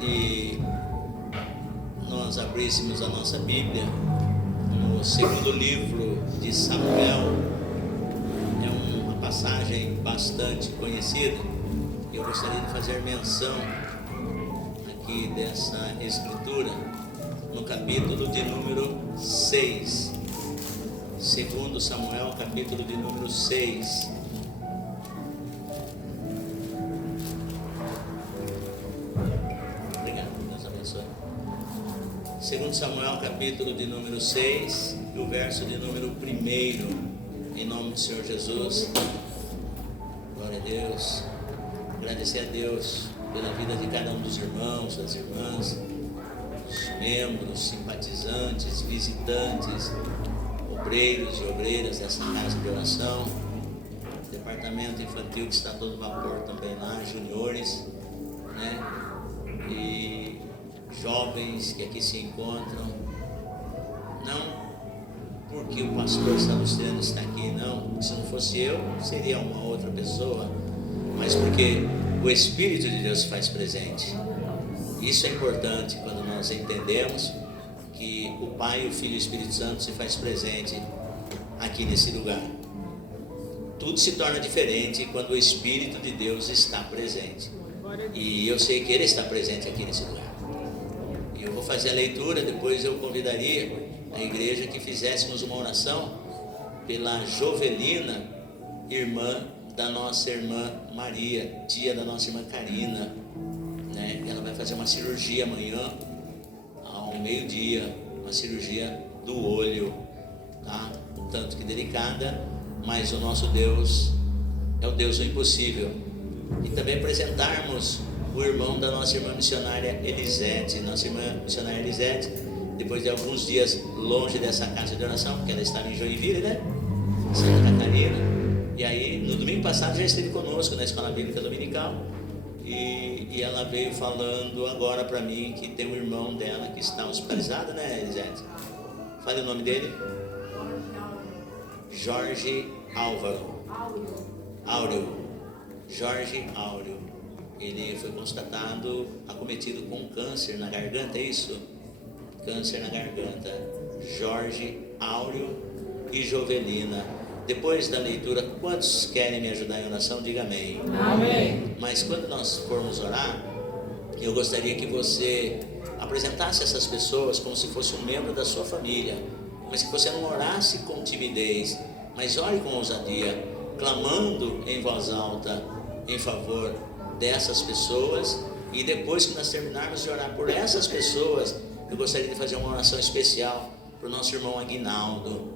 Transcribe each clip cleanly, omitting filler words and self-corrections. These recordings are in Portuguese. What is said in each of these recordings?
E nós abríssemos a nossa Bíblia no segundo livro de Samuel. É uma passagem bastante conhecida. Eu gostaria de fazer menção aqui dessa escritura no capítulo de número 6. Segundo Samuel, capítulo de número 6. Segundo Samuel, capítulo de número 6, e o verso de número 1, em nome do Senhor Jesus. Glória a Deus. Agradecer a Deus pela vida de cada um dos irmãos, das irmãs, os membros, simpatizantes, visitantes, obreiros e obreiras dessa casa de oração, departamento infantil que está a todo vapor também lá, juniores, né? E jovens que aqui se encontram, não porque o pastor Salustiano está aqui, não, se não fosse eu, seria uma outra pessoa, mas porque o Espírito de Deus se faz presente. Isso é importante quando nós entendemos que o Pai, o Filho e o Espírito Santo se faz presente aqui nesse lugar. Tudo se torna diferente quando o Espírito de Deus está presente, e eu sei que Ele está presente aqui nesse lugar. Eu vou fazer a leitura, depois eu convidaria a igreja que fizéssemos uma oração pela Jovelina, irmã da nossa irmã Maria, tia da nossa irmã Karina, né? Ela vai fazer uma cirurgia amanhã, ao meio-dia, uma cirurgia do olho, tá? Um tanto que delicada, mas o nosso Deus é o Deus do impossível. E também apresentarmos o irmão da nossa irmã missionária Elisete. Nossa irmã missionária Elisete, depois de alguns dias longe dessa casa de oração, porque ela estava em Joinville, né? Santa Catarina. E aí, no domingo passado, já esteve conosco na Escola Bíblica Dominical. E ela veio falando agora para mim que tem um irmão dela que está hospitalizado, né, Elisete? Fale o nome dele. Jorge Álvaro. Áureo. Jorge Áureo. Ele foi constatado acometido com câncer na garganta, é isso? Câncer na garganta. Jorge Áureo e Jovelina. Depois da leitura, quantos querem me ajudar em oração? Diga amém. Amém. Mas quando nós formos orar, eu gostaria que você apresentasse essas pessoas como se fosse um membro da sua família, mas que você não orasse com timidez, mas ore com ousadia, clamando em voz alta em favor dessas pessoas. E depois que nós terminarmos de orar por essas pessoas, eu gostaria de fazer uma oração especial para o nosso irmão Aguinaldo,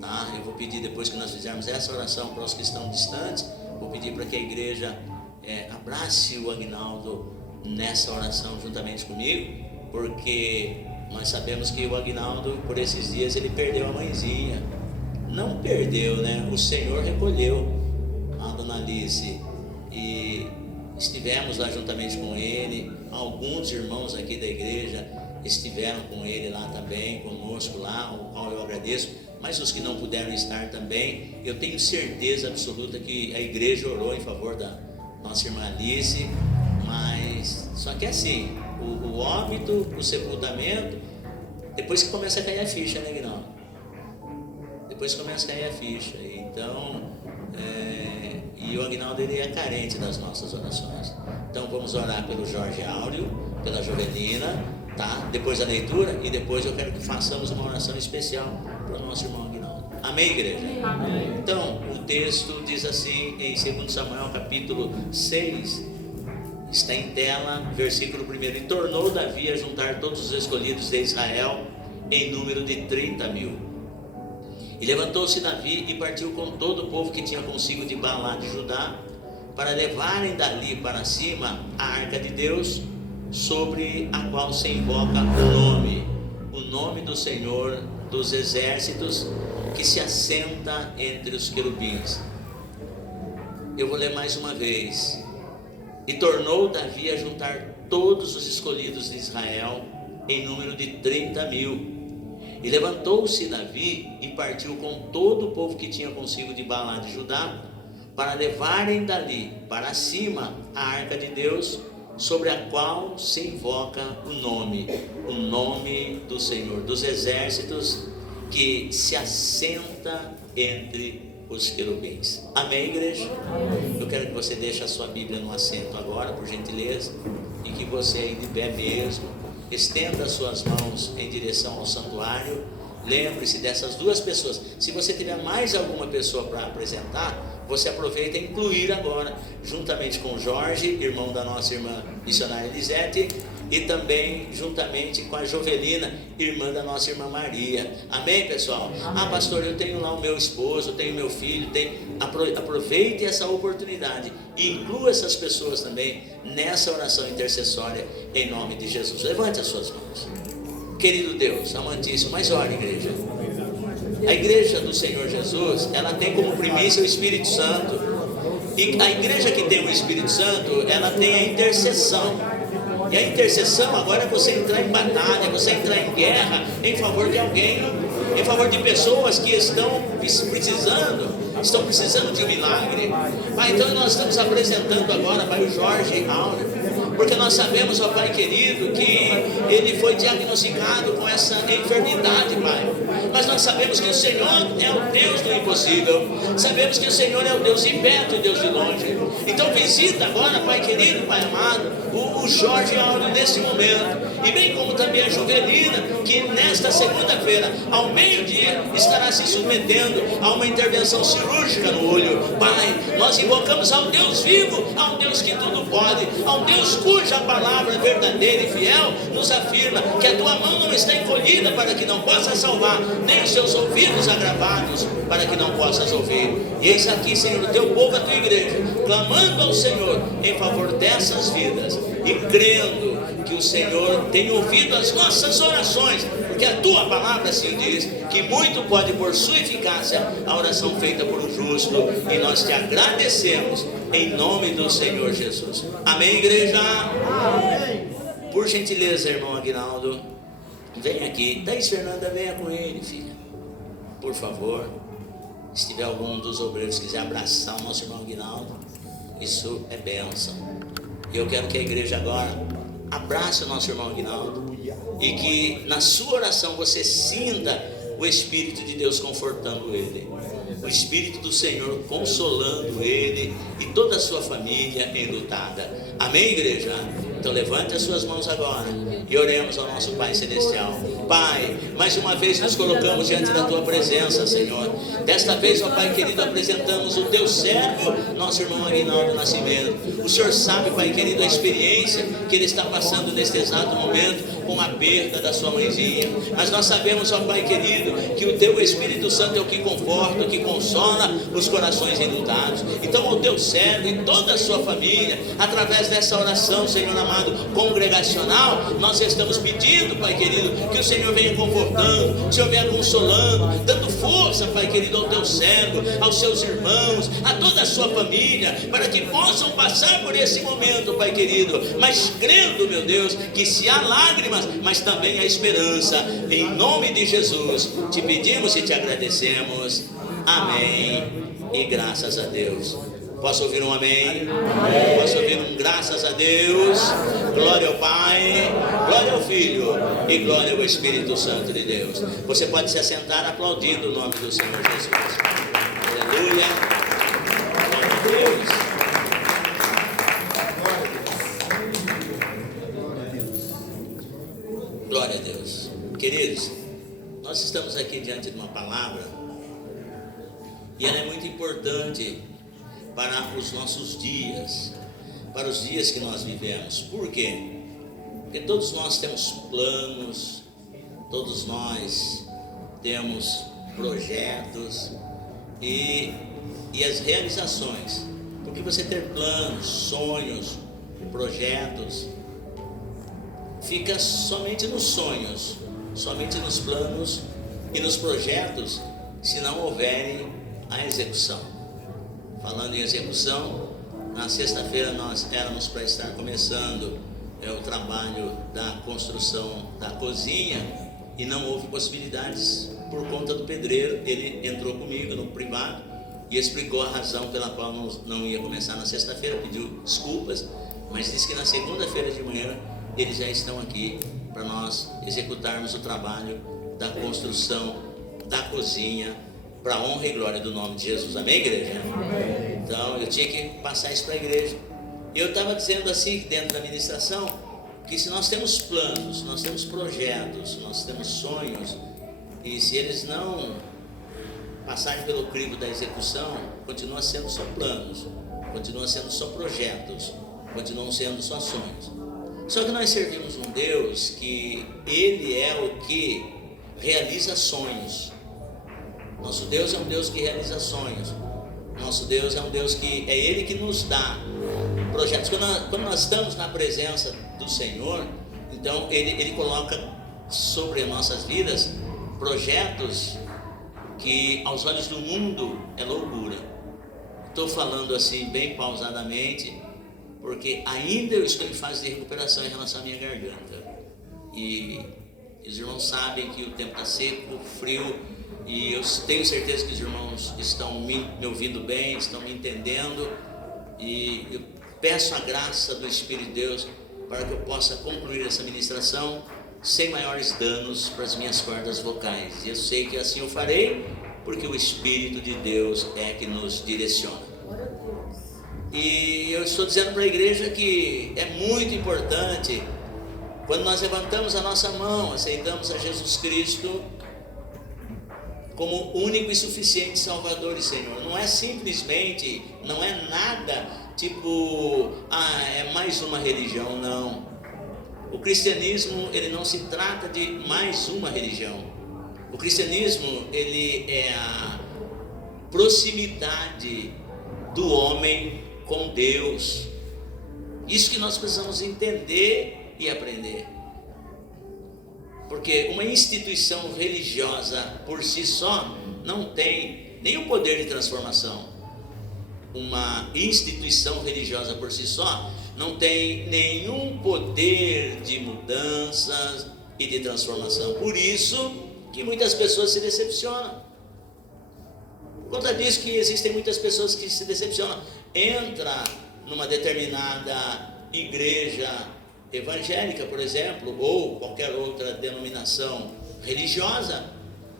tá? Eu vou pedir, depois que nós fizermos essa oração para os que estão distantes, vou pedir para que a igreja abrace o Aguinaldo nessa oração juntamente comigo, porque nós sabemos que o Aguinaldo, por esses dias, ele perdeu a mãezinha. Não perdeu, né? O Senhor recolheu a dona Alice, e estivemos lá juntamente com ele. Alguns irmãos aqui da igreja estiveram com ele lá também, conosco lá, o qual eu agradeço. Mas os que não puderam estar também, eu tenho certeza absoluta que a igreja orou em favor da nossa irmã Alice. Mas só que assim, o óbito, o sepultamento, depois que começa a cair a ficha, né, Guinaldo? Depois começa a cair a ficha. Então, e o Aguinaldo, ele é carente das nossas orações. Então vamos orar pelo Jorge Áureo, pela Jovelina, tá? Depois da leitura, e depois eu quero que façamos uma oração especial para o nosso irmão Aguinaldo. Amém, igreja? Amém. Então, o texto diz assim em 2 Samuel capítulo 6, está em tela, versículo 1: E tornou Davi a juntar todos os escolhidos de Israel em número de 30.000. E levantou-se Davi e partiu com todo o povo que tinha consigo de Baalá de Judá, para levarem dali para cima a arca de Deus, sobre a qual se invoca o nome do Senhor dos exércitos, que se assenta entre os querubins. Eu vou ler mais uma vez. E tornou Davi a juntar todos os escolhidos de Israel em número de 30.000. E levantou-se Davi e partiu com todo o povo que tinha consigo de Baalá de Judá, para levarem dali para cima a arca de Deus, sobre a qual se invoca o nome do Senhor dos Exércitos, que se assenta entre os querubins. Amém, igreja? Amém. Eu quero que você deixe a sua Bíblia no assento agora, por gentileza, e que você aí de pé mesmo, estenda as suas mãos em direção ao santuário. Lembre-se dessas duas pessoas. Se você tiver mais alguma pessoa para apresentar, você aproveita e incluir agora, juntamente com Jorge, irmão da nossa irmã missionária Elisete, e também juntamente com a Jovelina, irmã da nossa irmã Maria. Amém, pessoal? Amém. Pastor, eu tenho lá o meu esposo, eu tenho meu filho, aproveite essa oportunidade e inclua essas pessoas também nessa oração intercessória, em nome de Jesus. Levante as suas mãos. Querido Deus, amantíssimo, mas olha, igreja, a igreja do Senhor Jesus, ela tem como primícia o Espírito Santo, e a igreja que tem o Espírito Santo, ela tem a intercessão, e a intercessão agora é você entrar em batalha, é você entrar em guerra em favor de alguém, em favor de pessoas que estão precisando de um milagre. Pai, então nós estamos apresentando agora, Pai, o Jorge e Áureo, porque nós sabemos, ó Pai querido, que ele foi diagnosticado com essa enfermidade, Pai. Mas nós sabemos que o Senhor é o Deus do impossível. Sabemos que o Senhor é o Deus de perto e Deus de longe. Então visita agora, Pai querido, Pai amado, o Jorge Áureo nesse momento. E bem como também a Jovelina, que nesta segunda-feira, ao meio-dia, estará se submetendo a uma intervenção cirúrgica no olho. Pai, nós invocamos ao Deus vivo, ao Deus que tudo pode, ao Deus cuja palavra verdadeira e fiel nos afirma que a tua mão não está encolhida para que não possa salvar, nem os seus ouvidos agravados para que não possas ouvir. E eis aqui, Senhor, o teu povo, a tua igreja, clamando ao Senhor em favor dessas vidas e crendo que o Senhor tem ouvido as nossas orações, porque a tua palavra assim diz, que muito pode por sua eficácia a oração feita por um justo, e nós te agradecemos em nome do Senhor Jesus. Amém, igreja? Amém. Por gentileza, irmão Aguinaldo, vem aqui. Thaís Fernanda, venha com ele, filha, por favor. Se tiver algum dos obreiros que quiser abraçar o nosso irmão Aguinaldo, isso é bênção. E eu quero que a igreja agora abrace o nosso irmão Aguinaldo, e que na sua oração você sinta o Espírito de Deus confortando ele, o Espírito do Senhor consolando ele e toda a sua família enlutada. Amém, igreja? Então levante as suas mãos agora e oremos ao nosso Pai Celestial. Pai, mais uma vez nos colocamos diante da tua presença, Senhor. Desta vez, ó Pai querido, apresentamos o teu servo, nosso irmão Aguinaldo Nascimento. O Senhor sabe, Pai querido, a experiência que ele está passando neste exato momento com a perda da sua mãezinha. Mas nós sabemos, ó Pai querido, que o teu Espírito Santo é o que conforta, o que consola os corações enlutados. Então, o teu servo e toda a sua família, através dessa oração, Senhor amado, congregacional, nós estamos pedindo, Pai querido, que o Senhor venha confortando, o Senhor venha consolando, dando força, Pai querido, ao teu servo, aos seus irmãos, a toda a sua família, para que possam passar por esse momento, Pai querido, mas crendo, meu Deus, que se há lágrimas, mas também há esperança. Em nome de Jesus te pedimos e te agradecemos. Amém e graças a Deus. Posso ouvir um amém? Amém. Posso ouvir um graças a Deus? Glória ao Pai, glória ao Filho e glória ao Espírito Santo de Deus. Você pode se assentar aplaudindo o nome do Senhor Jesus. Aleluia. Glória a Deus. Glória a Deus. Queridos, nós estamos aqui diante de uma palavra e ela é muito importante para os nossos dias, para os dias que nós vivemos. Por quê? Porque todos nós temos planos, todos nós temos projetos e as realizações. Porque você ter planos, sonhos, projetos, fica somente nos sonhos, somente nos planos e nos projetos, se não houverem a execução. Falando em execução, na sexta-feira nós éramos para estar começando o trabalho da construção da cozinha e não houve possibilidades por conta do pedreiro. Ele entrou comigo no privado e explicou a razão pela qual não ia começar na sexta-feira, pediu desculpas, mas diz que na segunda-feira de manhã eles já estão aqui para nós executarmos o trabalho da construção da cozinha, para a honra e glória do nome de Jesus. Amém, igreja? Amém. Então eu tinha que passar isso para a igreja. E eu estava dizendo assim, dentro da ministração, que se nós temos planos, nós temos projetos, nós temos sonhos, e se eles não passarem pelo crivo da execução, continua sendo só planos, continua sendo só projetos, continuam sendo só sonhos. Só que nós servimos um Deus que Ele é o que realiza sonhos. Nosso Deus é um Deus que realiza sonhos. Nosso Deus é um Deus que é Ele que nos dá projetos. Quando nós estamos na presença do Senhor, então Ele coloca sobre nossas vidas projetos que aos olhos do mundo é loucura. Estou falando assim bem pausadamente, porque ainda eu estou em fase de recuperação em relação à minha garganta. E os irmãos sabem que o tempo está seco, frio, e eu tenho certeza que os irmãos estão me ouvindo bem, estão me entendendo, e eu peço a graça do Espírito de Deus para que eu possa concluir essa ministração sem maiores danos para as minhas cordas vocais. E eu sei que assim eu farei, porque o Espírito de Deus é que nos direciona. E eu estou dizendo para a igreja que é muito importante, quando nós levantamos a nossa mão, aceitamos a Jesus Cristo como único e suficiente Salvador e Senhor. Não é simplesmente, não é nada tipo, é mais uma religião, não. O cristianismo, ele não se trata de mais uma religião. O cristianismo, ele é a proximidade do homem com Deus. Isso que nós precisamos entender e aprender. Porque uma instituição religiosa por si só não tem nenhum poder de transformação. Uma instituição religiosa por si só não tem nenhum poder de mudanças e de transformação. Por isso que muitas pessoas se decepcionam. Por conta disso que existem muitas pessoas que se decepcionam. Entra numa determinada igreja evangélica, por exemplo, ou qualquer outra denominação religiosa,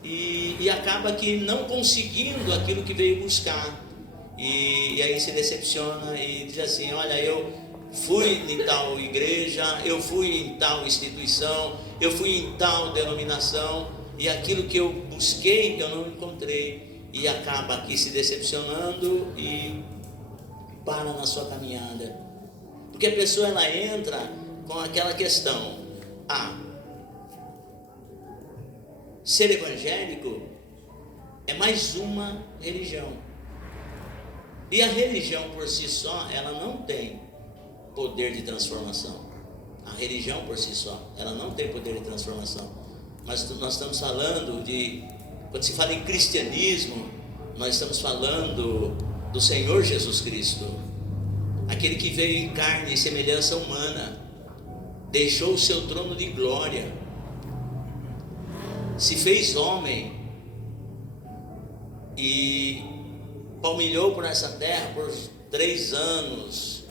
e acaba que não conseguindo aquilo que veio buscar, e aí se decepciona e diz assim: olha, eu fui em tal igreja, eu fui em tal instituição, eu fui em tal denominação, e aquilo que eu busquei eu não encontrei, e acaba aqui se decepcionando e para na sua caminhada, porque a pessoa ela entra com aquela questão: ser evangélico é mais uma religião, e a religião por si só ela não tem poder de transformação. A religião por si só ela não tem poder de transformação. Mas nós estamos falando de, quando se fala em cristianismo, nós estamos falando do Senhor Jesus Cristo, aquele que veio em carne e semelhança humana, deixou o seu trono de glória, se fez homem e palmilhou por essa terra por 3 anos,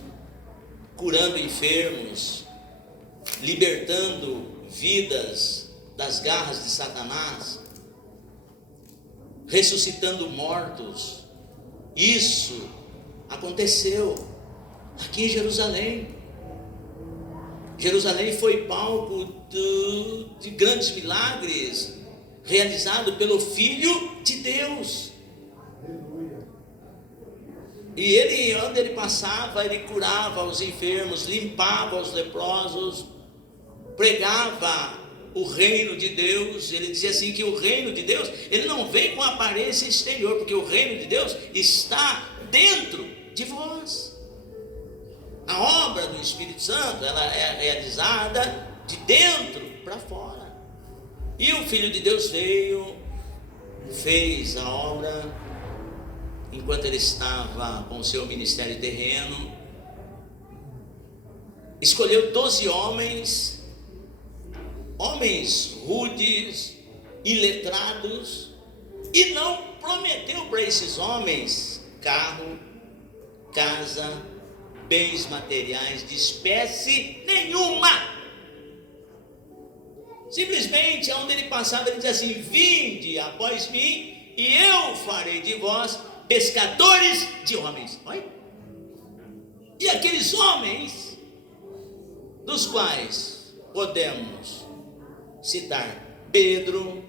curando enfermos, libertando vidas das garras de Satanás, ressuscitando mortos. Isso aconteceu aqui em Jerusalém. Jerusalém foi palco de grandes milagres realizado pelo Filho de Deus. E ele, onde ele passava, ele curava os enfermos, limpava os leprosos, pregava o reino de Deus. Ele dizia assim que o reino de Deus, ele não vem com aparência exterior, porque o reino de Deus está dentro de vós. A obra do Espírito Santo, ela é realizada de dentro para fora. E o Filho de Deus veio, fez a obra enquanto ele estava com o seu ministério terreno. Escolheu 12 homens rudes, iletrados, e não prometeu para esses homens carro, casa, bens materiais de espécie nenhuma. Simplesmente, aonde ele passava, ele dizia assim: vinde após mim, e eu farei de vós pescadores de homens. Olha. E aqueles homens, dos quais podemos citar Pedro,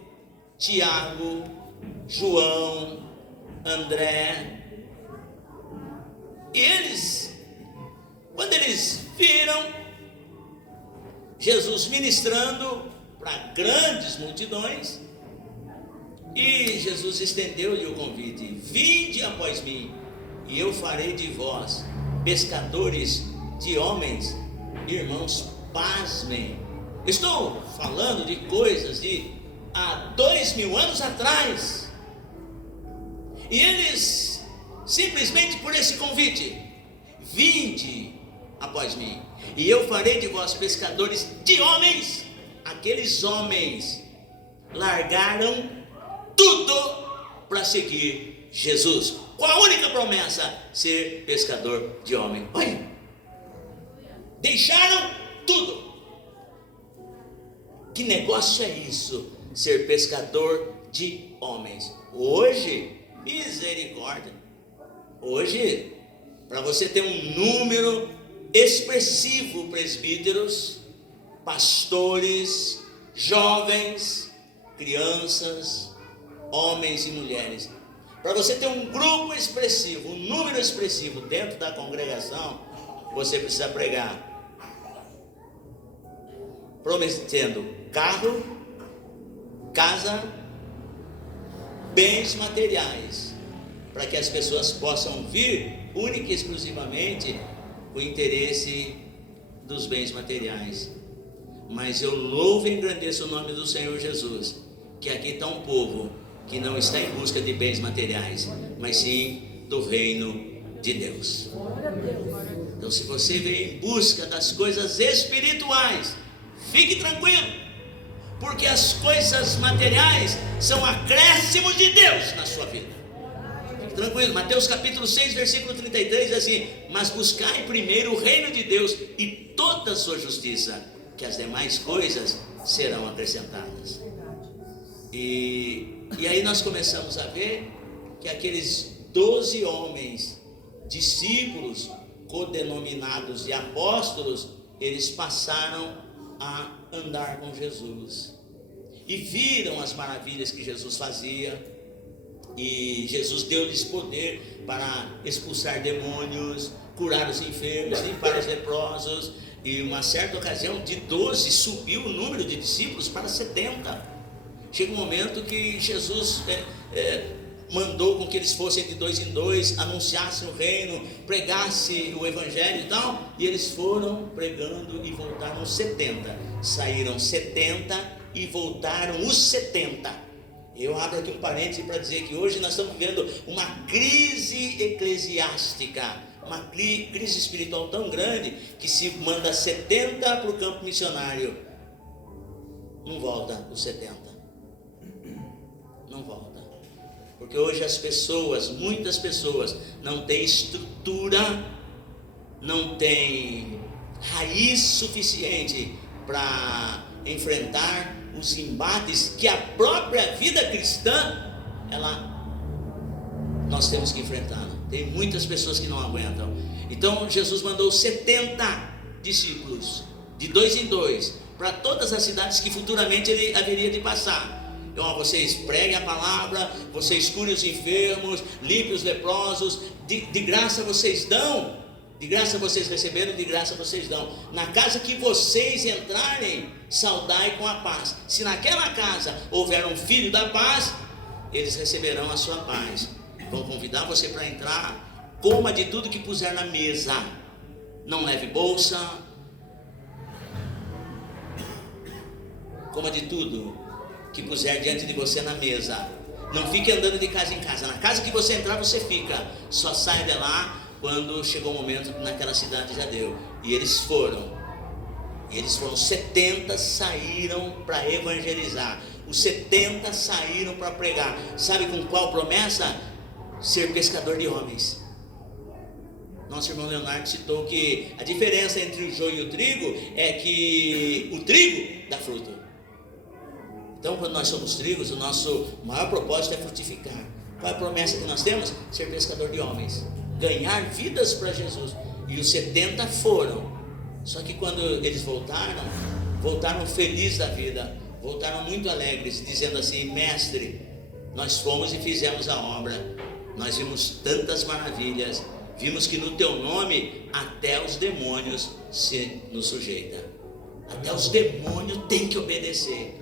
Tiago, João, André. E eles, quando eles viram Jesus ministrando para grandes multidões, e Jesus estendeu-lhe o convite: vinde após mim, e eu farei de vós pescadores de homens. Irmãos, pasmem, estou falando de coisas de há 2000 anos atrás, e eles, simplesmente por esse convite: vinde após mim, e eu farei de vós pescadores de homens. Aqueles homens largaram tudo para seguir Jesus. Qual a única promessa? Ser pescador de homem. Olha, deixaram tudo. Que negócio é isso? Ser pescador de homens. Hoje, misericórdia, hoje, para você ter um número expressivo, presbíteros, pastores, jovens, crianças, homens e mulheres, para você ter um grupo expressivo, um número expressivo dentro da congregação, você precisa pregar prometendo carro, casa, bens materiais, para que as pessoas possam vir única e exclusivamente com o interesse dos bens materiais. Mas eu louvo e engrandeço o nome do Senhor Jesus, que aqui está um povo que não está em busca de bens materiais, mas sim do reino de Deus. Então, se você vem em busca das coisas espirituais, fique tranquilo, porque as coisas materiais são acréscimos de Deus na sua vida. Fique tranquilo. Mateus capítulo 6, versículo 33 diz assim: mas buscai primeiro o reino de Deus e toda a sua justiça, que as demais coisas serão acrescentadas. E aí nós começamos a ver que aqueles 12 homens, discípulos, codenominados de apóstolos, eles passaram a andar com Jesus e viram as maravilhas que Jesus fazia, e Jesus deu-lhes poder para expulsar demônios, curar os enfermos, limpar os leprosos. E uma certa ocasião, de 12 subiu o número de discípulos para 70. Chega um momento que Jesus mandou com que eles fossem de 2 em 2, anunciassem o reino, pregassem o evangelho e tal, e eles foram pregando e voltaram 70. Saíram 70 e voltaram os 70. Eu abro aqui um parêntese para dizer que hoje nós estamos vivendo uma crise eclesiástica, uma crise espiritual tão grande, que se manda 70 para o campo missionário, não volta os 70, não volta, porque hoje as pessoas, muitas pessoas, não têm estrutura, não têm raiz suficiente para enfrentar os embates que a própria vida cristã, nós temos que enfrentar. Tem muitas pessoas que não aguentam. Então Jesus mandou 70 discípulos, de 2 em 2, para todas as cidades que futuramente ele haveria de passar. Então, vocês preguem a palavra, vocês curem os enfermos, limpem os leprosos, de graça vocês dão, de graça vocês receberam, de graça vocês dão. Na casa que vocês entrarem, saudai com a paz. Se naquela casa houver um filho da paz, eles receberão a sua paz. Vão convidar você para entrar, coma de tudo que puser na mesa, não leve bolsa, coma de tudo que puser diante de você na mesa, não fique andando de casa em casa. Na casa que você entrar você fica, só sai de lá quando chegou o momento que naquela cidade já deu. E eles foram 70 saíram para evangelizar, os 70 saíram para pregar. Sabe com qual promessa? Ser pescador de homens. Nosso irmão Leonardo citou que a diferença entre o joio e o trigo é que o trigo dá fruto. Então, quando nós somos trigos, o nosso maior propósito é frutificar. Qual é a promessa que nós temos? Ser pescador de homens, ganhar vidas para Jesus. E os 70 foram. Só que quando eles voltaram felizes da vida, voltaram muito alegres, dizendo assim: mestre, nós fomos e fizemos a obra, nós vimos tantas maravilhas, vimos que no teu nome até os demônios se nos sujeitam, até os demônios têm que obedecer.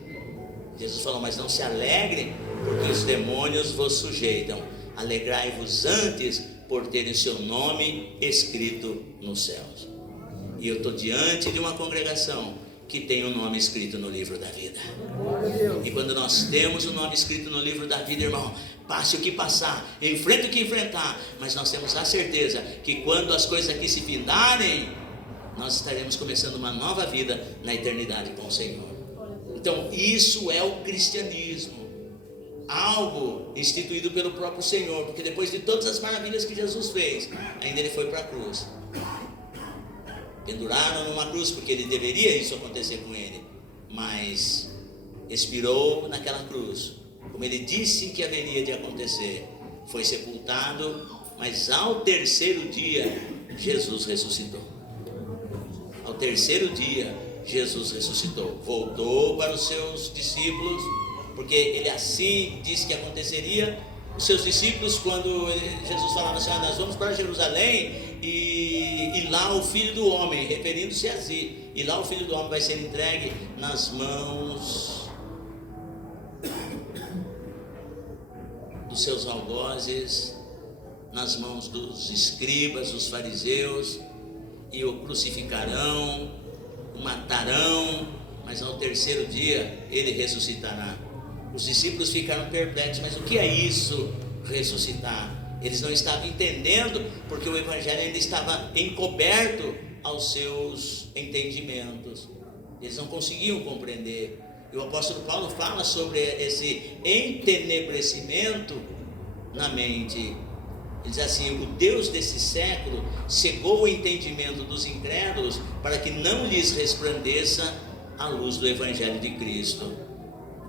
Jesus falou: mas não se alegrem porque os demônios vos sujeitam, alegrai-vos antes por terem seu nome escrito nos céus. E eu estou diante de uma congregação que tem o nome escrito no livro da vida. E quando nós temos o nome escrito no livro da vida, irmão, passe o que passar, enfrente o que enfrentar, mas nós temos a certeza que quando as coisas aqui se findarem, nós estaremos começando uma nova vida na eternidade com o Senhor. Então isso é o cristianismo, algo instituído pelo próprio Senhor, porque depois de todas as maravilhas que Jesus fez, ainda ele foi para a cruz. Penduraram numa cruz porque ele deveria isso acontecer com ele, mas expirou naquela cruz, como ele disse que haveria de acontecer. Foi sepultado, mas ao terceiro dia Jesus ressuscitou. Ao terceiro dia Jesus ressuscitou, voltou para os seus discípulos, porque ele assim disse que aconteceria. Os seus discípulos, quando Jesus falava assim: nós vamos para Jerusalém e lá o Filho do Homem, referindo-se a si, e lá o Filho do Homem vai ser entregue nas mãos dos seus algozes, nas mãos dos escribas, dos fariseus, e o crucificarão, o matarão, mas ao terceiro dia ele ressuscitará. Os discípulos ficaram perplexos: mas o que é isso, ressuscitar? Eles não estavam entendendo, porque o evangelho ainda estava encoberto aos seus entendimentos. Eles não conseguiam compreender. E o apóstolo Paulo fala sobre esse entenebrecimento na mente. Ele diz assim: o Deus desse século cegou o entendimento dos incrédulos para que não lhes resplandeça a luz do evangelho de Cristo.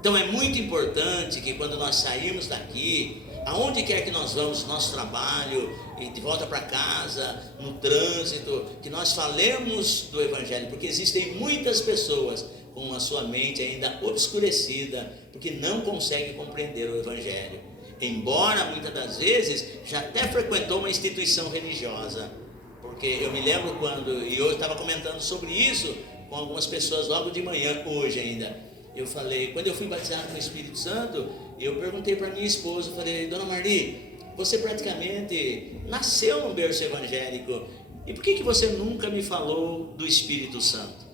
Então é muito importante que quando nós sairmos daqui, aonde quer que nós vamos, no nosso trabalho, e de volta para casa, no trânsito, que nós falemos do evangelho, porque existem muitas pessoas com a sua mente ainda obscurecida, porque não conseguem compreender o evangelho, embora muitas das vezes já até frequentou uma instituição religiosa. Porque eu me lembro quando, e eu estava comentando sobre isso com algumas pessoas logo de manhã, hoje ainda. Eu falei, quando eu fui batizado no Espírito Santo, eu perguntei para minha esposa, eu falei: dona Marli, você praticamente nasceu num berço evangélico, e por que você nunca me falou do Espírito Santo?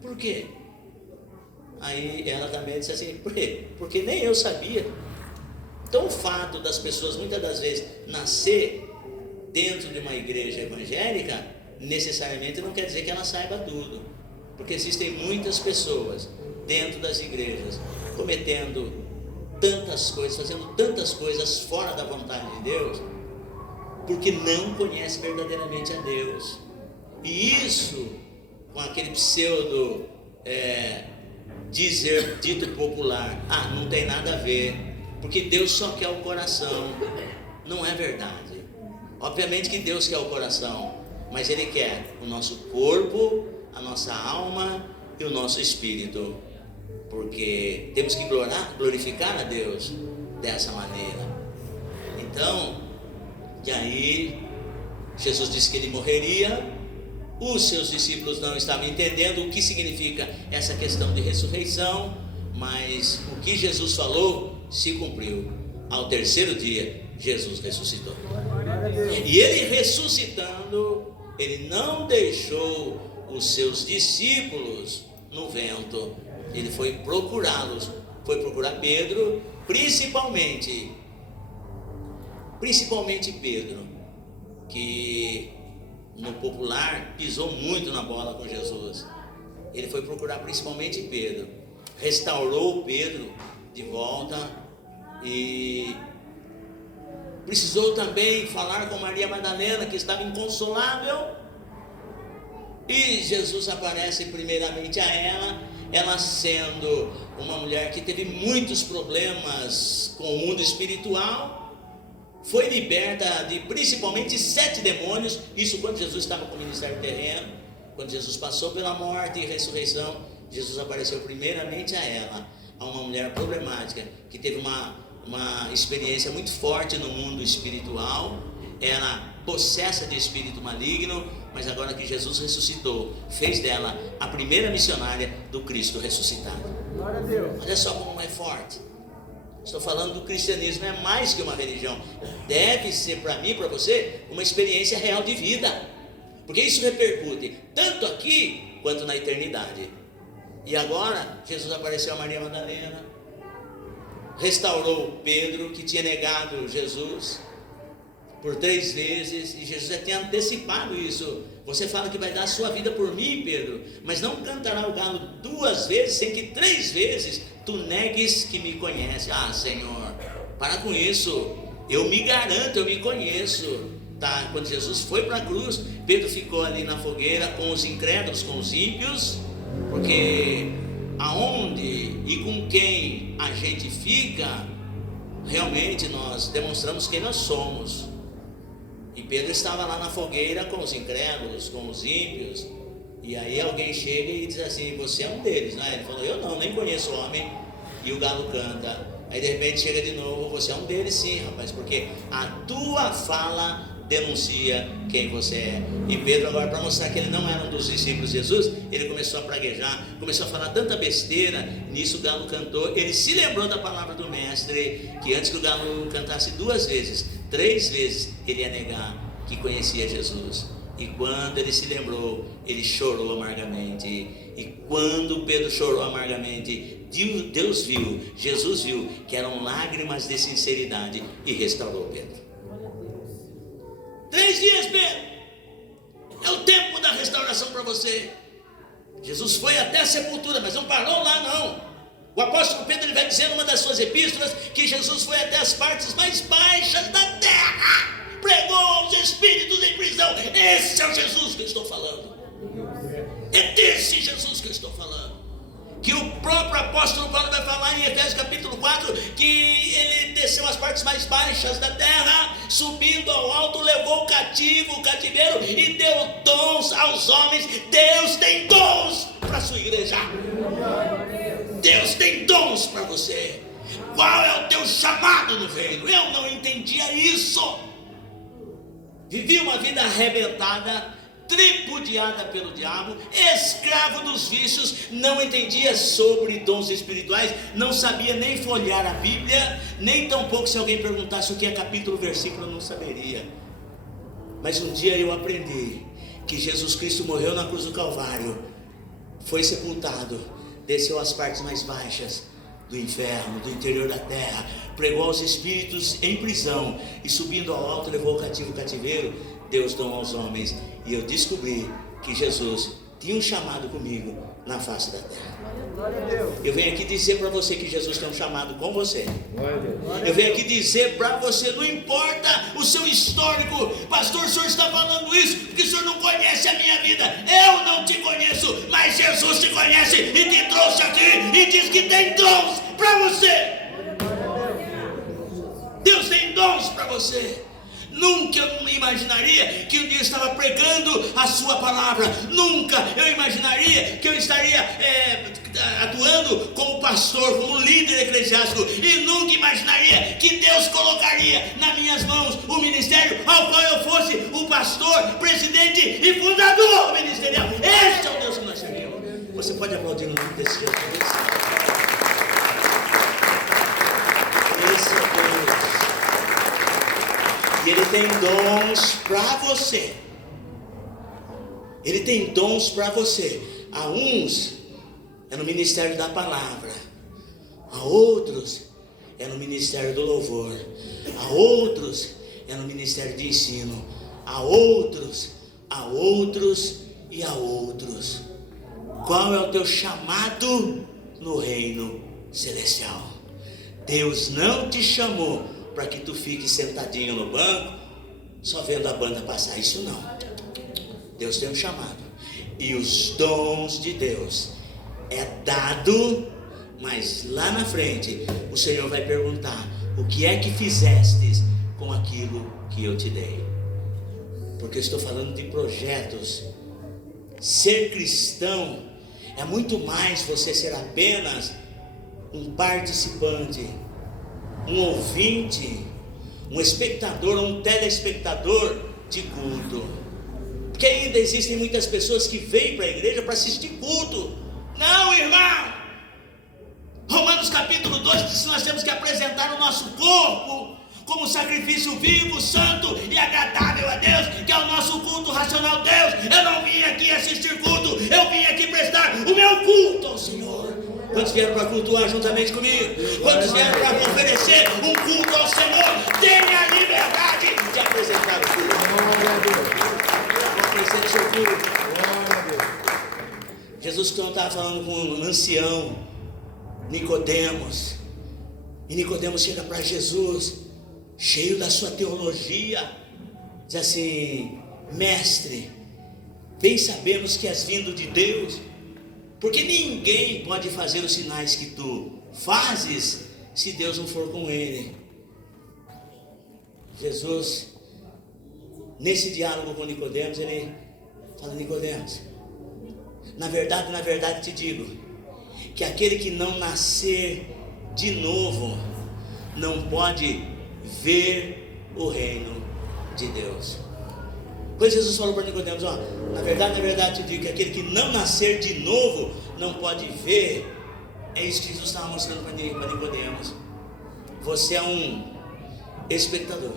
Por quê? Aí ela também disse assim: por quê? Porque nem eu sabia. Então o fato das pessoas muitas das vezes nascer dentro de uma igreja evangélica, necessariamente não quer dizer que ela saiba tudo, porque existem muitas pessoas dentro das igrejas cometendo tantas coisas, fazendo tantas coisas fora da vontade de Deus, porque não conhece verdadeiramente a Deus. E isso, com aquele pseudo dito popular: não tem nada a ver, porque Deus só quer o coração. Não é verdade. Obviamente que Deus quer o coração, mas Ele quer o nosso corpo, a nossa alma e o nosso espírito, porque temos que glorificar a Deus dessa maneira. Então, e aí Jesus disse que Ele morreria. Os seus discípulos não estavam entendendo o que significa essa questão de ressurreição, mas o que Jesus falou se cumpriu. Ao terceiro dia, Jesus ressuscitou. E Ele ressuscitando, Ele não deixou os seus discípulos no vento. Ele foi procurá-los, foi procurar Pedro, principalmente Pedro, que no popular pisou muito na bola com Jesus. Ele foi procurar principalmente Pedro, restaurou Pedro de volta e precisou também falar com Maria Madalena, que estava inconsolável, e Jesus aparece primeiramente a ela sendo uma mulher que teve muitos problemas com o mundo espiritual, foi liberta de principalmente 7 demônios, isso quando Jesus estava com o ministério terreno. Quando Jesus passou pela morte e ressurreição, Jesus apareceu primeiramente a ela, a uma mulher problemática, que teve uma experiência muito forte no mundo espiritual, era possessa de espírito maligno, mas agora que Jesus ressuscitou, fez dela a primeira missionária do Cristo ressuscitado. Glória a Deus. Olha só como é forte. Estou falando do cristianismo, é mais que uma religião, deve ser para mim e para você uma experiência real de vida, porque isso repercute tanto aqui quanto na eternidade. E agora Jesus apareceu a Maria Madalena, restaurou Pedro, que tinha negado Jesus por 3 vezes, e Jesus já tinha antecipado isso. Você fala que vai dar a sua vida por mim, Pedro, mas não cantará o galo 2 vezes sem que 3 vezes tu negues que me conhece. Ah, Senhor, para com isso, eu me garanto, eu me conheço. Tá? Quando Jesus foi para a cruz, Pedro ficou ali na fogueira com os incrédulos, com os ímpios, porque aonde e com quem a gente fica, realmente nós demonstramos quem nós somos. E Pedro estava lá na fogueira com os incrédulos, com os ímpios, e aí alguém chega e diz assim: você é um deles, né? Ele falou: eu não, nem conheço o homem. E o galo canta. Aí de repente chega de novo: você é um deles sim, rapaz, porque a tua fala denuncia quem você é. E Pedro, agora, para mostrar que ele não era um dos discípulos de Jesus, ele começou a praguejar, começou a falar tanta besteira. Nisso o galo cantou. Ele se lembrou da palavra do mestre, que antes que o galo cantasse 2 vezes, 3 vezes ele ia negar que conhecia Jesus. E quando ele se lembrou, ele chorou amargamente. E quando Pedro chorou amargamente, Deus viu, Jesus viu que eram lágrimas de sinceridade e restaurou Pedro. 3 dias, Pedro, é o tempo da restauração para você. Jesus foi até a sepultura, mas não parou lá não. O apóstolo Pedro, ele vai dizer numa das suas epístolas que Jesus foi até as partes mais baixas da terra, pregou aos espíritos em prisão. Esse é o Jesus que eu estou falando. É desse Jesus que eu estou falando, que o próprio apóstolo Paulo vai falar em Efésios capítulo 4, que ele desceu às partes mais baixas da terra, subindo ao alto, levou cativo o cativeiro e deu dons aos homens. Deus tem dons para a sua igreja. Deus tem dons para você. Qual é o teu chamado no reino? Eu não entendia isso. Vivi uma vida arrebentada, tripudiada pelo diabo, escravo dos vícios, não entendia sobre dons espirituais, não sabia nem folhear a Bíblia, nem tampouco se alguém perguntasse o que é capítulo, versículo, eu não saberia. Mas um dia eu aprendi que Jesus Cristo morreu na cruz do Calvário, foi sepultado, desceu às partes mais baixas do inferno, do interior da terra, pregou aos espíritos em prisão e subindo ao alto levou o cativo o cativeiro, Deus dom aos homens. E eu descobri que Jesus tinha um chamado comigo na face da terra. Eu venho aqui dizer para você que Jesus tem um chamado com você. Eu venho aqui dizer para você, não importa o seu histórico, pastor, o senhor está falando isso porque o senhor não conhece a minha vida. Eu não te conheço, mas Jesus te conhece e te trouxe aqui e diz que tem dons para você. Deus tem dons para você. Nunca eu imaginaria que um dia eu estava pregando a sua palavra. Nunca eu imaginaria que eu estaria atuando como pastor, como líder eclesiástico. E nunca imaginaria que Deus colocaria nas minhas mãos o ministério ao qual eu fosse o pastor, presidente e fundador ministerial. Esse é o Deus que nós servimos. Você pode aplaudir no nome desse Jesus? Esse é o Deus. E Ele tem dons para você. Ele tem dons para você. A uns é no ministério da palavra, a outros é no ministério do louvor, a outros é no ministério de ensino, a outros e a outros. Qual é o teu chamado no reino celestial? Deus não te chamou para que tu fique sentadinho no banco, só vendo a banda passar. Isso não. Deus tem um chamado. E os dons de Deus é dado, mas lá na frente o Senhor vai perguntar: o que é que fizestes com aquilo que eu te dei? Porque eu estou falando de projetos. Ser cristão é muito mais você ser apenas um participante, um ouvinte, um espectador, um telespectador de culto. Porque ainda existem muitas pessoas que vêm para a igreja para assistir culto. Não, irmão! Romanos capítulo 2 diz que nós temos que apresentar o nosso corpo como sacrifício vivo, santo e agradável a Deus, que é o nosso culto racional. Deus, eu não vim aqui assistir culto, eu vim aqui prestar o meu culto ao Senhor. Quantos vieram para cultuar juntamente comigo? Quantos vieram para oferecer um culto ao Senhor? Tenha a liberdade de apresentar o culto. Oferecer o seu culto. Jesus estava falando com um ancião, Nicodemos, e Nicodemos chega para Jesus, cheio da sua teologia, diz assim: mestre, bem sabemos que és vindo de Deus, porque ninguém pode fazer os sinais que tu fazes se Deus não for com ele. Jesus, nesse diálogo com Nicodemos, ele fala: Nicodemos, na verdade te digo, que aquele que não nascer de novo não pode ver o reino de Deus. Pois Jesus falou para Nicodemos: ó, na verdade te digo que aquele que não nascer de novo não pode ver. É isso que Jesus estava mostrando para Nicodemos. Você é um espectador,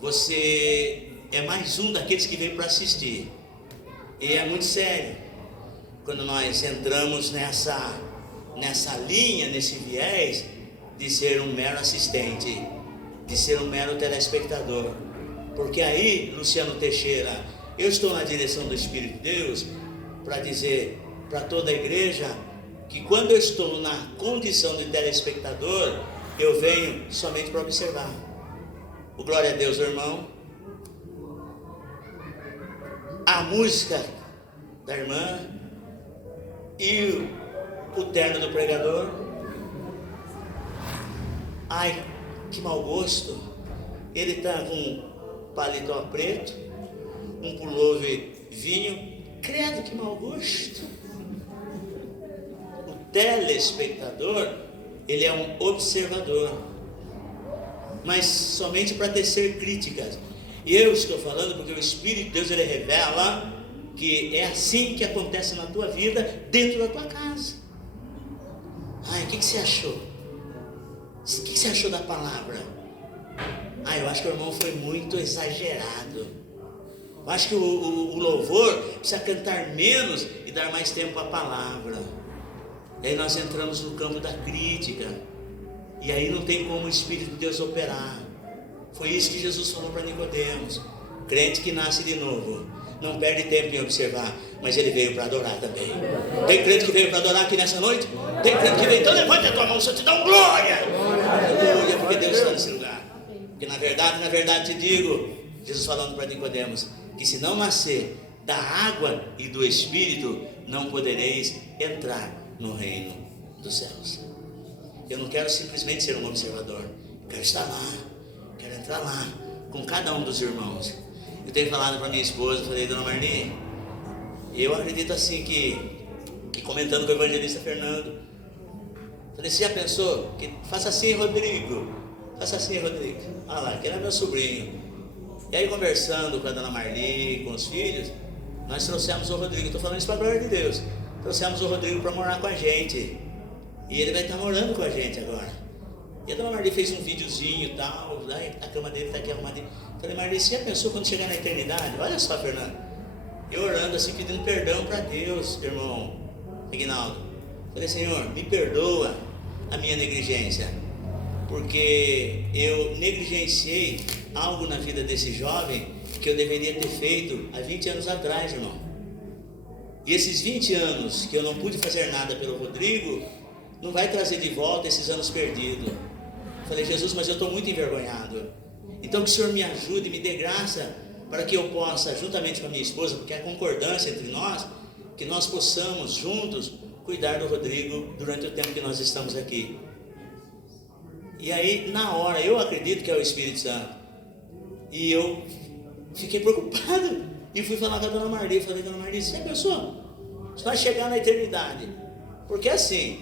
você é mais um daqueles que veio para assistir. E é muito sério quando nós entramos nessa linha, nesse viés de ser um mero assistente, de ser um mero telespectador. Porque aí, Luciano Teixeira, eu estou na direção do Espírito de Deus para dizer para toda a igreja que quando eu estou na condição de telespectador, eu venho somente para observar. O glória a Deus, irmão. A música da irmã e o terno do pregador. Ai, que mau gosto. Ele está com um paletó preto, um pullover vinho. Credo, que mau gosto. O telespectador, ele é um observador, mas somente para tecer críticas. E eu estou falando porque o Espírito de Deus, ele revela que é assim que acontece na tua vida, dentro da tua casa. Ai, o que você achou? O que você achou da palavra? Eu acho que o irmão foi muito exagerado. Eu acho que o louvor precisa cantar menos e dar mais tempo à palavra. E aí nós entramos no campo da crítica. E aí não tem como o Espírito de Deus operar. Foi isso que Jesus falou para Nicodemos. Crente que nasce de novo não perde tempo em observar, mas ele veio para adorar também. Tem crente que veio para adorar aqui nessa noite? Tem crente que veio, então levanta a tua mão, só te dá um glória. Aleluia, porque Deus está nesse lugar. Porque na verdade te digo, Jesus falando para Nicodemos, que se não nascer da água e do Espírito, não podereis entrar no reino dos céus. Eu não quero simplesmente ser um observador, eu quero estar lá, quero entrar lá com cada um dos irmãos. Eu tenho falado para minha esposa, falei: dona Marli, eu acredito assim que comentando com o evangelista Fernando, falei: você já pensou? Faça assim, Rodrigo, faça assim, Rodrigo. Olha lá, aquele é meu sobrinho. E aí, conversando com a dona Marli, com os filhos, nós trouxemos o Rodrigo. Estou falando isso para a glória de Deus. Trouxemos o Rodrigo para morar com a gente. E ele vai estar morando com a gente agora. E a dona Marli fez um videozinho e tal. A cama dele está aqui arrumadinha. Falei: Marli, você já pensou quando chegar na eternidade? Olha só, Fernando, eu orando assim, pedindo perdão para Deus, irmão Aguinaldo. Falei: Senhor, me perdoa a minha negligência, porque eu negligenciei algo na vida desse jovem que eu deveria ter feito há 20 anos atrás, irmão. E esses 20 anos que eu não pude fazer nada pelo Rodrigo, não vai trazer de volta esses anos perdidos. Falei, Jesus, mas eu estou muito envergonhado. Então que o Senhor me ajude, me dê graça, para que eu possa, juntamente com a minha esposa, porque é a concordância entre nós, que nós possamos juntos cuidar do Rodrigo durante o tempo que nós estamos aqui. E aí, na hora, eu acredito que é o Espírito Santo, e eu fiquei preocupado, e fui falar com a dona Marli. Falei, dona Marli, você pensou? Você vai chegar na eternidade. Porque assim,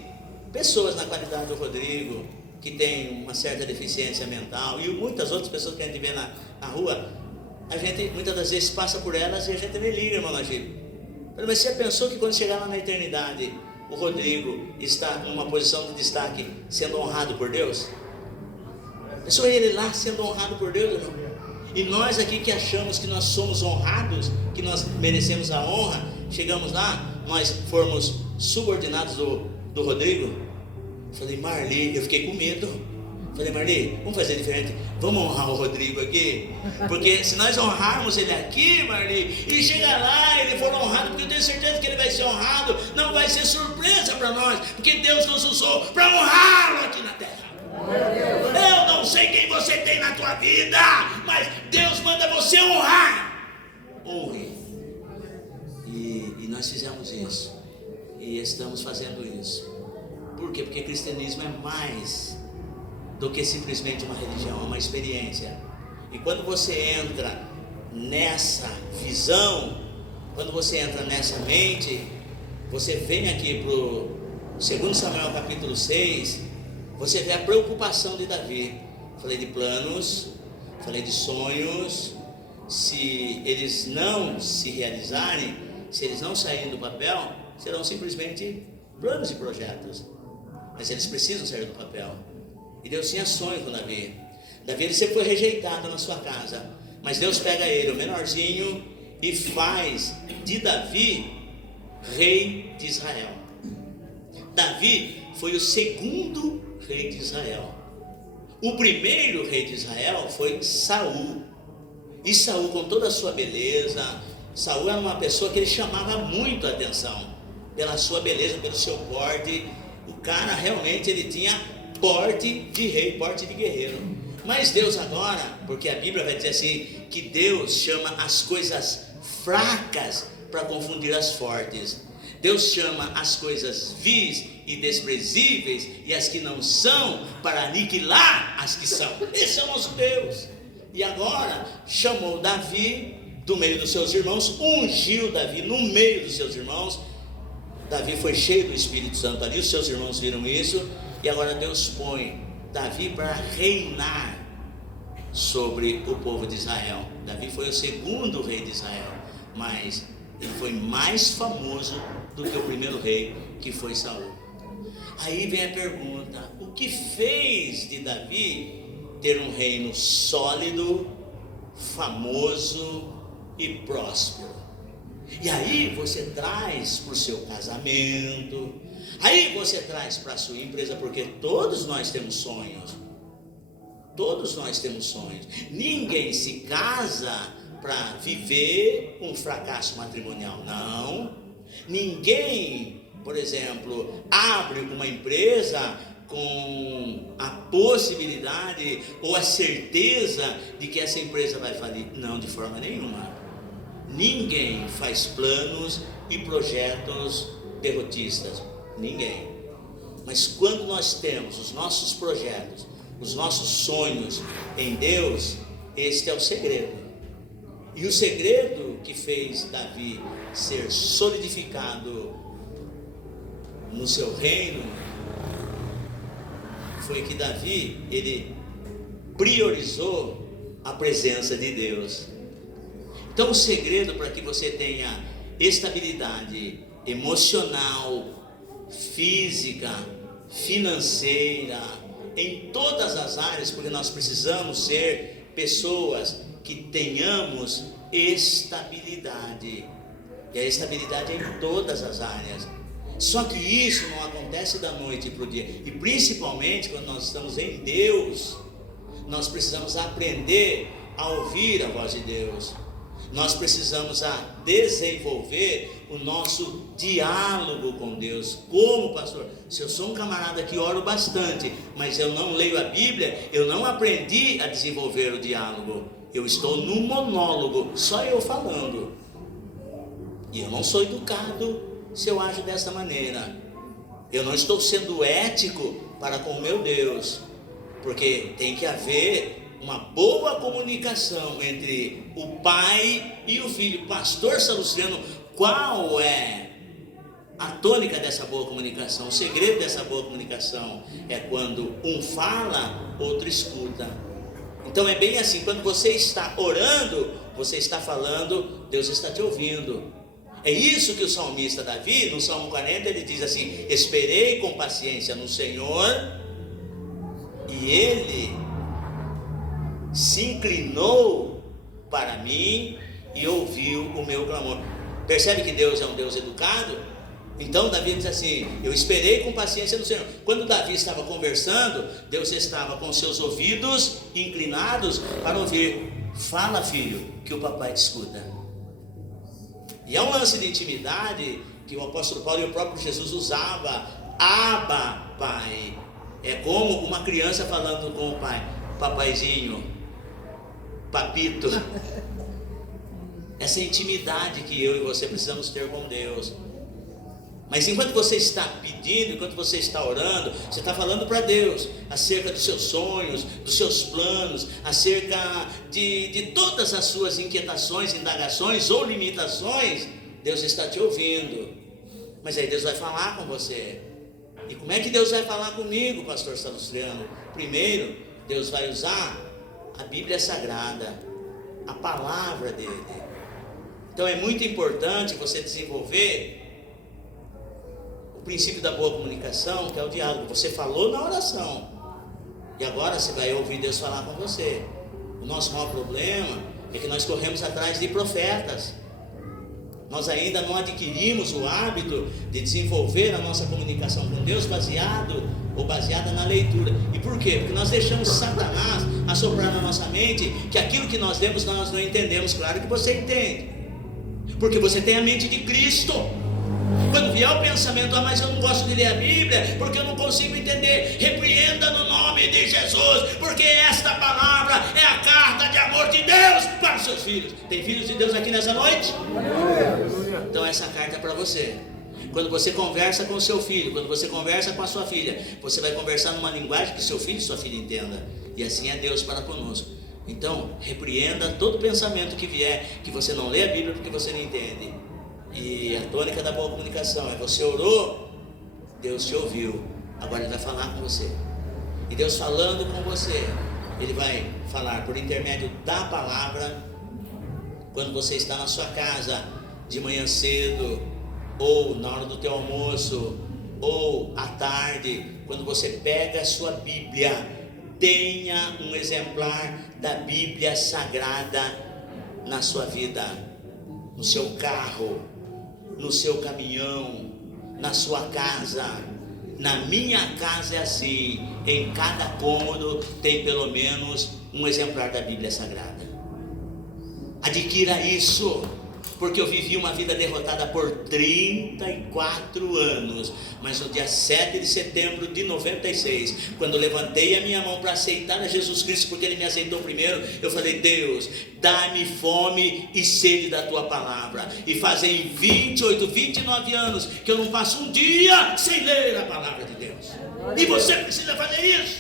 pessoas na qualidade do Rodrigo, que tem uma certa deficiência mental, e muitas outras pessoas que a gente vê na rua, a gente muitas das vezes passa por elas e a gente nem liga, irmão Nagir. Mas você pensou que quando chegar lá na eternidade, o Rodrigo está numa posição de destaque, sendo honrado por Deus? Pensou ele lá sendo honrado por Deus, irmão? E nós aqui que achamos que nós somos honrados, que nós merecemos a honra, chegamos lá, nós formos subordinados do Rodrigo. Falei, Marli, eu fiquei com medo. Falei, Marli, vamos fazer diferente, vamos honrar o Rodrigo aqui, porque se nós honrarmos ele aqui, Marli, e chegar lá, ele for honrado, porque eu tenho certeza que ele vai ser honrado, não vai ser surpresa para nós, porque Deus nos usou para honrá-lo aqui na terra. Eu não sei quem você tem na tua vida, mas Deus manda você honrar. Honre. E nós fizemos isso, e estamos fazendo isso. Por quê? Porque cristianismo é mais do que simplesmente uma religião, é uma experiência. E quando você entra nessa visão, quando você entra nessa mente, você vem aqui para o 2 Samuel capítulo 6, você vê a preocupação de Davi. Falei de planos, falei de sonhos. Se eles não se realizarem, se eles não saírem do papel, serão simplesmente planos e projetos, mas eles precisam sair do papel. E Deus tinha sonho com Davi. Davi ele sempre foi rejeitado na sua casa, mas Deus pega ele, o menorzinho, e faz de Davi rei de Israel. Davi foi o segundo rei de Israel. O primeiro rei de Israel foi Saul. E Saul, com toda a sua beleza, Saul era uma pessoa que ele chamava muito a atenção pela sua beleza, pelo seu porte. O cara realmente ele tinha porte de rei, porte de guerreiro. Mas Deus agora, porque a Bíblia vai dizer assim, que Deus chama as coisas fracas para confundir as fortes. Deus chama as coisas vis e desprezíveis e as que não são para aniquilar as que são. Esse é o nosso Deus. E agora chamou Davi do meio dos seus irmãos, ungiu Davi no meio dos seus irmãos. Davi foi cheio do Espírito Santo ali, os seus irmãos viram isso, e agora Deus põe Davi para reinar sobre o povo de Israel. Davi foi o segundo rei de Israel, mas ele foi mais famoso do que o primeiro rei, que foi Saul. Aí vem a pergunta: o que fez de Davi ter um reino sólido, famoso e próspero? E aí você traz para o seu casamento, aí você traz para a sua empresa, porque todos nós temos sonhos. Todos nós temos sonhos. Ninguém se casa para viver um fracasso matrimonial, não. Ninguém, por exemplo, abre uma empresa com a possibilidade ou a certeza de que essa empresa vai falir. Não, de forma nenhuma. Ninguém faz planos e projetos derrotistas. Ninguém. Mas quando nós temos os nossos projetos, os nossos sonhos em Deus, este é o segredo. E o segredo que fez Davi ser solidificado no seu reino foi que Davi, ele priorizou a presença de Deus. Então o segredo para que você tenha estabilidade emocional, física, financeira, em todas as áreas, porque nós precisamos ser pessoas que tenhamos estabilidade, e a estabilidade é em todas as áreas. Só que isso não acontece da noite para o dia, e principalmente quando nós estamos em Deus, nós precisamos aprender a ouvir a voz de Deus. nós precisamos desenvolver o nosso diálogo com Deus. Como, pastor? Se eu sou um camarada que oro bastante, mas eu não leio a Bíblia, eu não aprendi a desenvolver o diálogo. Eu estou num monólogo, só eu falando. E eu não sou educado se eu ajo dessa maneira. Eu não estou sendo ético para com o meu Deus, porque tem que haver uma boa comunicação entre o pai e o filho. Pastor Salustiano, qual é a tônica dessa boa comunicação? O segredo dessa boa comunicação é quando um fala, outro escuta. Então é bem assim, quando você está orando, você está falando, Deus está te ouvindo. É isso que o salmista Davi, no Salmo 40, ele diz assim: esperei com paciência no Senhor, e Ele se inclinou para mim e ouviu o meu clamor. Percebe que Deus é um Deus educado? Então Davi diz assim: eu esperei com paciência no Senhor. Quando Davi estava conversando, Deus estava com seus ouvidos inclinados para ouvir. Fala, filho, que o papai te escuta. E é um lance de intimidade que o apóstolo Paulo e o próprio Jesus usava. Abba, pai. É como uma criança falando com o pai: papaizinho, papito. Essa intimidade que eu e você precisamos ter com Deus. Mas enquanto você está pedindo, enquanto você está orando, você está falando para Deus acerca dos seus sonhos, dos seus planos, acerca de todas as suas inquietações, indagações ou limitações. Deus está te ouvindo. Mas aí Deus vai falar com você. E como é que Deus vai falar comigo, pastor Salustiano? Primeiro, Deus vai usar a Bíblia Sagrada, a palavra dele. Então é muito importante você desenvolver o princípio da boa comunicação, que é o diálogo. Você falou na oração, e agora você vai ouvir Deus falar com você. O nosso maior problema é que nós corremos atrás de profetas. Nós ainda não adquirimos o hábito de desenvolver a nossa comunicação com Deus baseada na leitura. E por quê? Porque nós deixamos Satanás assoprar na nossa mente que aquilo que nós lemos nós não entendemos. Claro que você entende, porque você tem a mente de Cristo. Quando vier o pensamento: mas eu não gosto de ler a Bíblia porque eu não consigo entender, repreenda no nome de Jesus, porque esta palavra é a carta de amor de Deus para os seus filhos. Tem filhos de Deus aqui nessa noite? Então essa carta é para você. Quando você conversa com o seu filho, quando você conversa com a sua filha, você vai conversar numa linguagem que seu filho e sua filha entendam. E assim é Deus para conosco. Então repreenda todo pensamento que vier, que você não lê a Bíblia porque você não entende. E a tônica da boa comunicação é: você orou, Deus te ouviu, agora Ele vai falar com você. E Deus falando com você, Ele vai falar por intermédio da palavra. Quando você está na sua casa de manhã cedo, ou na hora do teu almoço, ou à tarde, quando você pega a sua Bíblia, tenha um exemplar da Bíblia Sagrada na sua vida, no seu carro, no seu caminhão, na sua casa. Na minha casa é assim: em cada cômodo tem pelo menos um exemplar da Bíblia Sagrada. Adquira isso, porque eu vivi uma vida derrotada por 34 anos, mas no dia 7 de setembro de 96, quando levantei a minha mão para aceitar a Jesus Cristo, porque Ele me aceitou primeiro, eu falei: Deus, dá-me fome e sede da Tua palavra. E fazem 29 anos que eu não passo um dia sem ler a palavra de Deus. E você precisa fazer isso.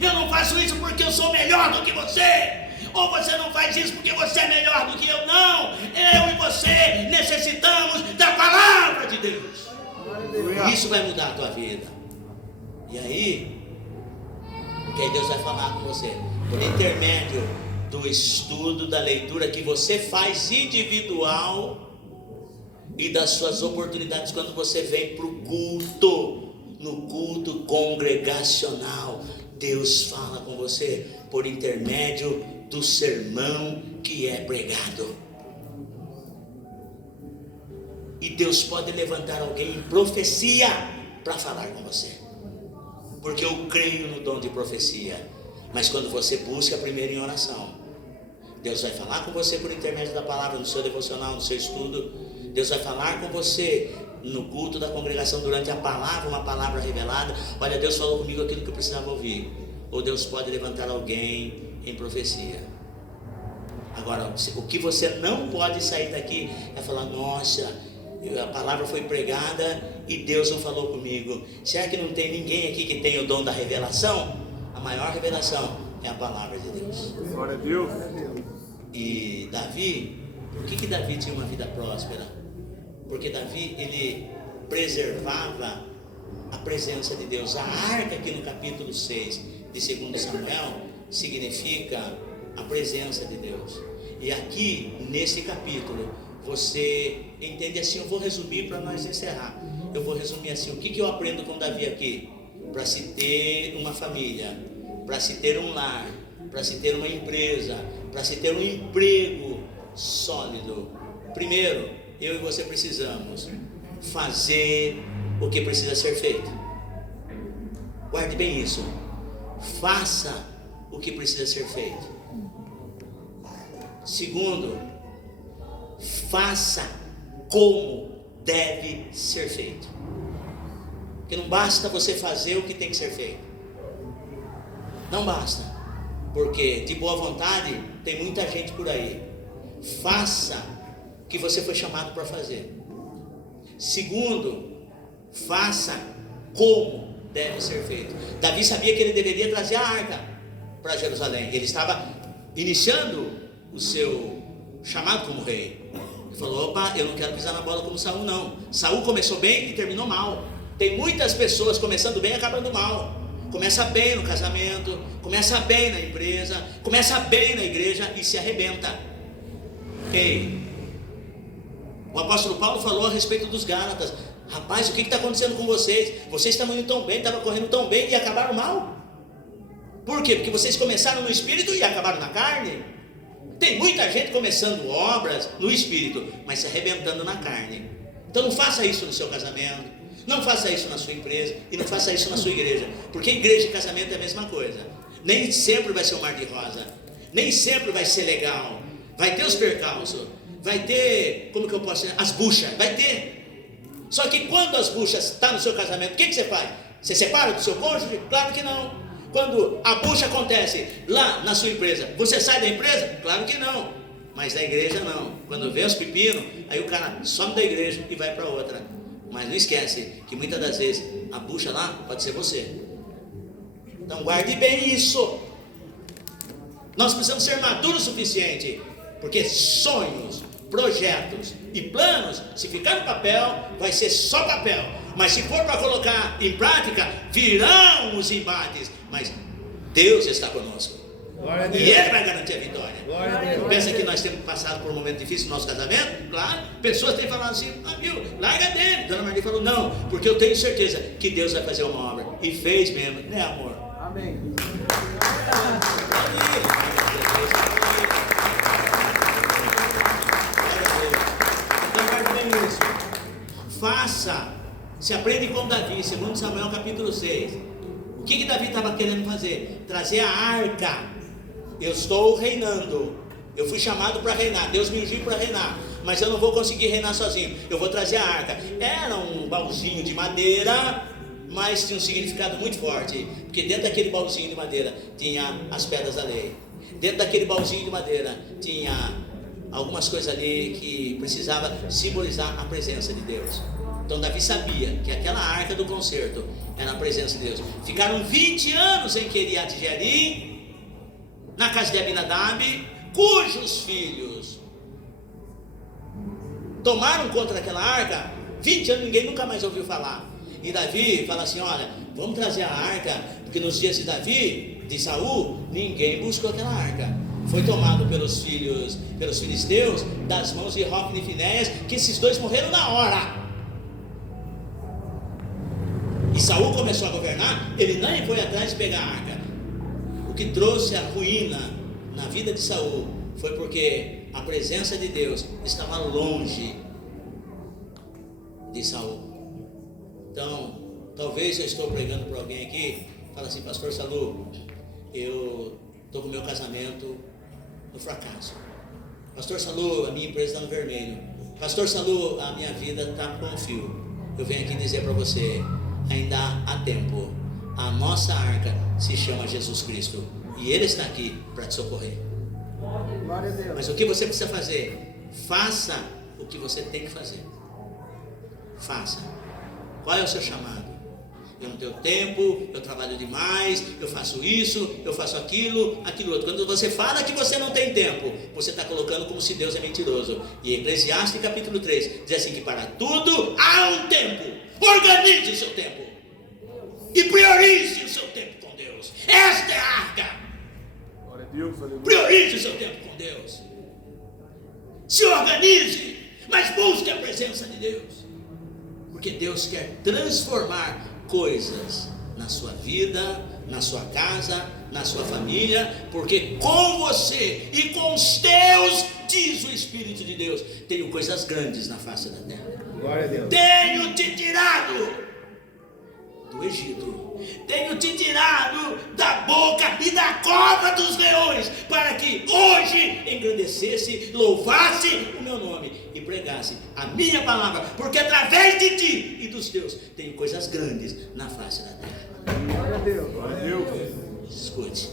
Eu não faço isso porque eu sou melhor do que você, ou você não faz isso porque você é melhor do que eu. Não, eu e você necessitamos da palavra de Deus. Isso vai mudar a tua vida. E aí, porque aí Deus vai falar com você por intermédio do estudo, da leitura que você faz individual e das suas oportunidades quando você vem para o culto, no culto congregacional. Deus fala com você por intermédio do sermão que é pregado. E Deus pode levantar alguém em profecia para falar com você, porque eu creio no dom de profecia. Mas quando você busca primeiro em oração, Deus vai falar com você por intermédio da palavra, no seu devocional, no seu estudo. Deus vai falar com você no culto da congregação durante a palavra, uma palavra revelada. Olha, Deus falou comigo aquilo que eu precisava ouvir. Ou Deus pode levantar alguém em profecia. Agora, o que você não pode sair daqui é falar: nossa, a palavra foi pregada e Deus não falou comigo. Será que não tem ninguém aqui que tem o dom da revelação? A maior revelação é a palavra de Deus. Glória a Deus. E Davi, por que Davi tinha uma vida próspera? Porque Davi, ele preservava a presença de Deus. A arca, aqui no capítulo 6 de 2 Samuel, significa a presença de Deus. E aqui, nesse capítulo, você entende assim. Eu vou resumir para nós encerrar. Eu vou resumir assim: o que eu aprendo com Davi aqui? Para se ter uma família, para se ter um lar, para se ter uma empresa, para se ter um emprego sólido, primeiro, eu e você precisamos fazer o que precisa ser feito. Guarde bem isso. Faça o que precisa ser feito. Segundo, faça como deve ser feito. Porque não basta você fazer o que tem que ser feito. Não basta. Porque de boa vontade tem muita gente por aí. Faça o que você foi chamado para fazer. Segundo, faça como deve ser feito. Davi sabia que ele deveria trazer a arca para Jerusalém. Ele estava iniciando o seu chamado como rei. Ele falou: opa, eu não quero pisar na bola como Saul não. Saul começou bem e terminou mal. Tem muitas pessoas começando bem e acabando mal. Começa bem no casamento, começa bem na empresa, começa bem na igreja e se arrebenta. Ei, o apóstolo Paulo falou a respeito dos Gálatas: rapaz, o que está acontecendo com vocês? Vocês estavam indo tão bem, estavam correndo tão bem e acabaram mal. Por quê? Porque vocês começaram no espírito e acabaram na carne. Tem muita gente começando obras no espírito, mas se arrebentando na carne. Então não faça isso no seu casamento, não faça isso na sua empresa e não faça isso na sua igreja, porque igreja e casamento é a mesma coisa. Nem sempre vai ser um mar de rosa, nem sempre vai ser legal. Vai ter os percalços, vai ter, como que eu posso dizer, as buchas, vai ter. Só que quando as buchas estão no seu casamento, o que você faz? Você separa do seu cônjuge? Claro que não. Quando a bucha acontece lá na sua empresa, você sai da empresa? Claro que não. Mas da igreja não. Quando vê os pepinos, aí o cara some da igreja e vai para outra. Mas não esquece que muitas das vezes a bucha lá pode ser você. Então guarde bem isso. Nós precisamos ser maduros o suficiente, porque sonhos, projetos e planos, se ficar no papel, vai ser só papel. Mas se for para colocar em prática, virão os embates. Mas Deus está conosco. E Ele vai garantir a vitória. Pensa que nós temos passado por um momento difícil no nosso casamento? Claro. Pessoas têm falado assim: ah, viu, larga dele. Dona Marli falou: não, porque eu tenho certeza que Deus vai fazer uma obra. E fez mesmo, né, amor? Amém. Então guarde bem isso. Faça. Se aprende com Davi, 2 Samuel capítulo 6. O que Davi estava querendo fazer? Trazer a arca. Eu estou reinando. Eu fui chamado para reinar. Deus me ungiu para reinar. Mas eu não vou conseguir reinar sozinho. Eu vou trazer a arca. Era um baúzinho de madeira, mas tinha um significado muito forte. Porque dentro daquele baúzinho de madeira tinha as pedras da lei. Dentro daquele baúzinho de madeira tinha algumas coisas ali que precisava simbolizar a presença de Deus. Então Davi sabia que aquela arca do concerto era a presença de Deus. Ficaram 20 anos em Queriat Jearim, na casa de Abinadab, cujos filhos tomaram conta daquela arca. 20 anos ninguém nunca mais ouviu falar. E Davi fala assim: olha, vamos trazer a arca, porque nos dias de Davi, de Saul, ninguém buscou aquela arca. Foi tomado pelos filisteus, das mãos de Hofni e Finéias, que esses dois morreram na hora. E Saul começou a governar, ele nem foi atrás de pegar a arca. O que trouxe a ruína na vida de Saul foi porque a presença de Deus estava longe de Saul. Então, talvez eu estou pregando para alguém aqui, fala assim: pastor Salu, eu estou com meu casamento no fracasso. Pastor Salu, a minha empresa está no vermelho. Pastor Salu, a minha vida está com um fio. Eu venho aqui dizer para você, ainda há tempo. A nossa arca se chama Jesus Cristo e Ele está aqui para te socorrer. Glória a Deus. Mas o que você precisa fazer? Faça o que você tem que fazer. Faça. Qual é o seu chamado? Eu não tenho tempo, eu trabalho demais, eu faço isso, eu faço aquilo outro. Quando você fala que você não tem tempo, você está colocando como se Deus é mentiroso. E Eclesiastes capítulo 3 diz assim que para tudo há um tempo. Organize o seu tempo e priorize o seu tempo com Deus. Esta é a arca. Glória a Deus, aleluia. Priorize o seu tempo com Deus. Se organize, mas busque a presença de Deus. Porque Deus quer transformar coisas na sua vida, na sua casa, na sua família, porque com você e com os teus, diz o Espírito de Deus, tenho coisas grandes na face da terra. Glória a Deus. Tenho te tirado do Egito, tenho te tirado da boca e da cova dos leões, para que hoje engrandecesse, louvasse o meu nome e pregasse a minha palavra, porque através de ti e dos teus tenho coisas grandes na face da terra. Glória a Deus. Glória a Deus. Escute,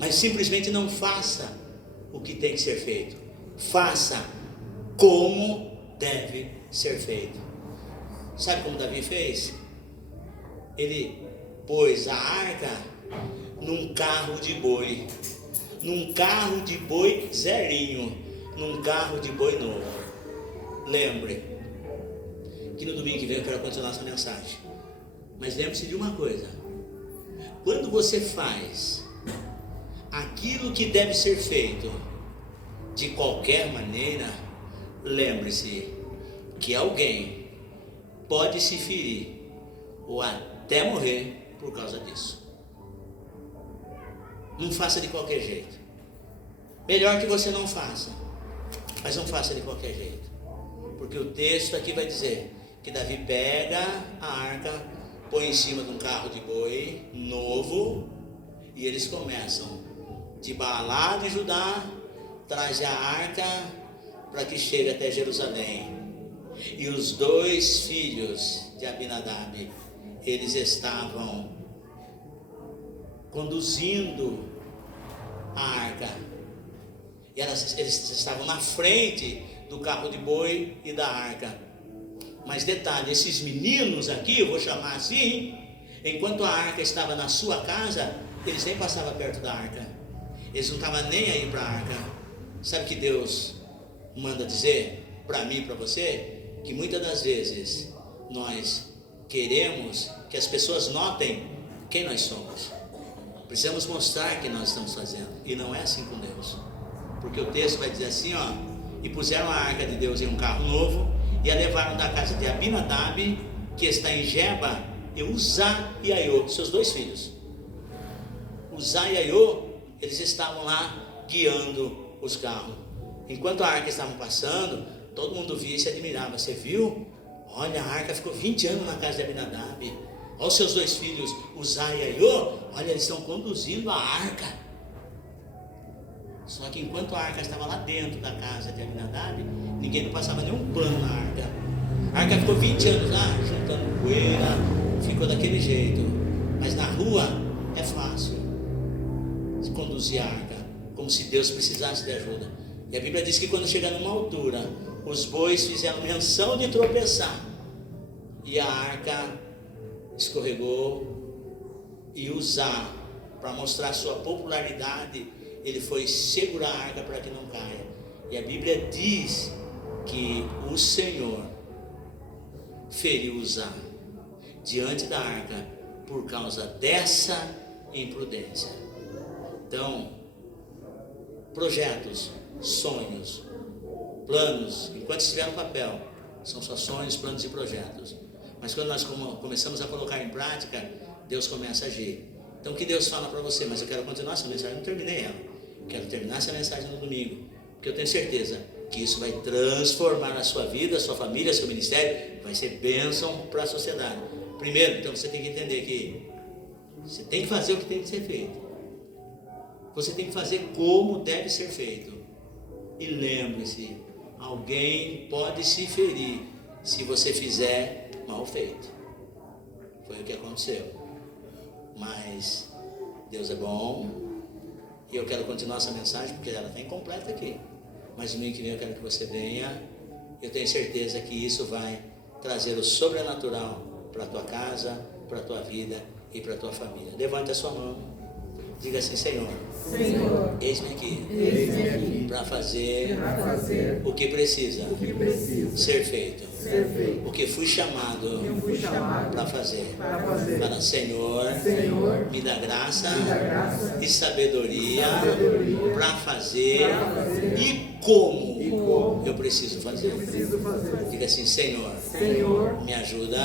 mas simplesmente não faça o que tem que ser feito, faça como deve ser feito. Sabe como Davi fez? Ele pôs a arca num carro de boi, zerinho, num carro de boi novo. Lembre que no domingo que vem eu quero continuar essa mensagem, mas lembre-se de uma coisa: quando você faz aquilo que deve ser feito de qualquer maneira, lembre-se que alguém pode se ferir ou até morrer por causa disso. Não faça de qualquer jeito. Melhor que você não faça, mas não faça de qualquer jeito, porque o texto aqui vai dizer que Davi pega a arca, põe em cima de um carro de boi novo, e eles começam de Baalá de Judá, traz a arca para que chegue até Jerusalém. E os 2 filhos de Abinadab, eles estavam conduzindo a arca, e eles estavam na frente do carro de boi e da arca. Mas detalhe, esses meninos aqui, eu vou chamar assim, enquanto a arca estava na sua casa, eles nem passavam perto da arca, eles não estavam nem aí para a arca. Sabe o que Deus manda dizer para mim e para você? Que muitas das vezes nós queremos que as pessoas notem quem nós somos. Precisamos mostrar o que nós estamos fazendo, e não é assim com Deus, porque o texto vai dizer assim, ó: e puseram a arca de Deus em um carro novo e a levaram da casa de Abinadab, que está em Geba, e Uzá e Aiô, seus 2 filhos. Uzá e Aiô, eles estavam lá guiando os carros. Enquanto a arca estava passando, todo mundo via e se admirava. Você viu? Olha, a arca ficou 20 anos na casa de Abinadab. Olha os seus 2 filhos, Uzá e Aiô, olha, eles estão conduzindo a arca. Só que enquanto a arca estava lá dentro da casa de Abinadab, ninguém não passava nenhum pano na arca. A arca ficou 20 anos lá, juntando poeira, ficou daquele jeito. Mas na rua é fácil se conduzir a arca, como se Deus precisasse de ajuda. E a Bíblia diz que quando chega numa altura, os bois fizeram menção de tropeçar, e a arca escorregou, e Uzá, para mostrar sua popularidade, ele foi segurar a arca para que não caia. E a Bíblia diz que o Senhor feriu Uzá diante da arca por causa dessa imprudência. Então, projetos, sonhos, planos, enquanto estiver no papel, são só sonhos, planos e projetos. Mas quando nós começamos a colocar em prática, Deus começa a agir. Então o que Deus fala para você? Mas eu quero continuar essa mensagem, eu não terminei ela. Eu quero terminar essa mensagem no domingo, porque eu tenho certeza que isso vai transformar a sua vida, a sua família, seu ministério, vai ser bênção para a sociedade. Primeiro, então você tem que entender que você tem que fazer o que tem que ser feito. Você tem que fazer como deve ser feito. E lembre-se, alguém pode se ferir se você fizer mal feito. Foi o que aconteceu. Mas Deus é bom. E eu quero continuar essa mensagem porque ela está incompleta aqui. Mas no domingo que vem eu quero que você venha. Eu tenho certeza que isso vai trazer o sobrenatural para a tua casa, para a tua vida e para a tua família. Levante a sua mão. Diga assim: Senhor, eis-me aqui, para fazer o que precisa ser feito, o que fui chamado para fazer. Para Senhor, me dá graça e sabedoria para fazer e como eu preciso fazer. Diga assim: Senhor, me ajuda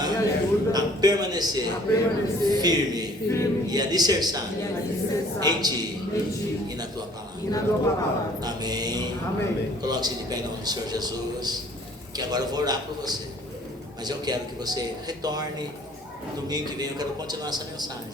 a permanecer firme e alicerçado em Ti e na Tua palavra. Amém. Coloque-se de pé em nome do Senhor Jesus, que agora eu vou orar por você. Mas eu quero que você retorne. Domingo que vem eu quero continuar essa mensagem.